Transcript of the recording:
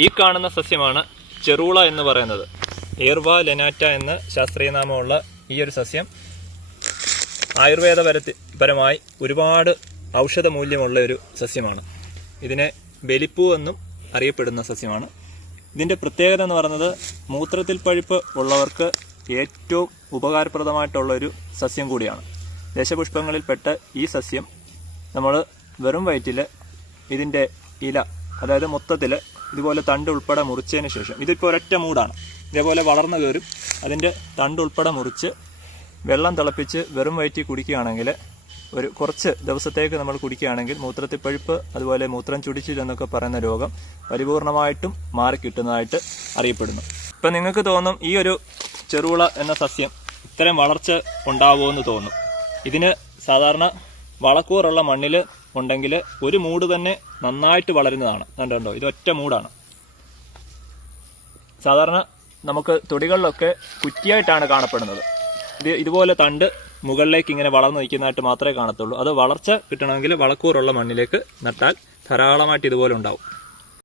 ഈ കാണുന്ന സസ്യമാണ് ചെറുള എന്ന് പറയുന്നത്. എയർവ ലെനാറ്റ എന്ന് ശാസ്ത്രീയ നാമമുള്ള ഈ ഒരു സസ്യം ആയുർവേദപരമായി ഒരുപാട് ഔഷധ മൂല്യമുള്ള ഒരു സസ്യമാണ്. ഇതിനെ ബലിപ്പൂ എന്നും അറിയപ്പെടുന്ന സസ്യമാണ്. ഇതിൻ്റെ പ്രത്യേകത എന്ന് പറയുന്നത് മൂത്രത്തിൽ പഴുപ്പ് ഉള്ളവർക്ക് ഏറ്റവും ഉപകാരപ്രദമായിട്ടുള്ള ഒരു സസ്യം കൂടിയാണ്. ദശപുഷ്പങ്ങളിൽപ്പെട്ട ഈ സസ്യം നമ്മൾ വെറും വയറ്റിൽ ഇതിൻ്റെ ഇല, അതായത് മൊത്തത്തിൽ ഇതുപോലെ തണ്ട് ഉൾപ്പെടെ മുറിച്ചതിന് ശേഷം, ഇതിപ്പോൾ ഒരൊറ്റ മൂടാണ്, ഇതേപോലെ വളർന്നു കയറും, അതിൻ്റെ തണ്ട് ഉൾപ്പെടെ മുറിച്ച് വെള്ളം തിളപ്പിച്ച് വെറും വയറ്റിൽ കുടിക്കുകയാണെങ്കിൽ, ഒരു കുറച്ച് ദിവസത്തേക്ക് നമ്മൾ കുടിക്കുകയാണെങ്കിൽ മൂത്രത്തിൽ പഴുപ്പ്, അതുപോലെ മൂത്രം ചുടിച്ചിൽ എന്നൊക്കെ പറയുന്ന രോഗം പരിപൂർണമായിട്ടും മാറിക്കിട്ടുന്നതായിട്ട് അറിയപ്പെടുന്നു. ഇപ്പം നിങ്ങൾക്ക് തോന്നും ഈ ഒരു ചെറുള എന്ന സസ്യം ഇത്രയും വളർച്ച ഉണ്ടാവുമെന്ന് തോന്നും. ഇതിന് സാധാരണ വളക്കൂറുള്ള മണ്ണിൽ ഉണ്ടെങ്കിൽ ഒരു മൂട് തന്നെ നന്നായിട്ട് വളരുന്നതാണ്. കണ്ടോ, ഇത് ഒറ്റ മൂടാണ്. സാധാരണ നമുക്ക് തൊടികളിലൊക്കെ കുറ്റിയായിട്ടാണ് കാണപ്പെടുന്നത്. ഇതുപോലെ തണ്ട് മുകളിലേക്ക് ഇങ്ങനെ വളർന്നു നിൽക്കുന്നതായിട്ട് മാത്രമേ കാണത്തുള്ളൂ. അത് വളർച്ച കിട്ടണമെങ്കിൽ വളക്കൂറുള്ള മണ്ണിലേക്ക് നട്ടാൽ ധാരാളമായിട്ട് ഇതുപോലെ ഉണ്ടാവും.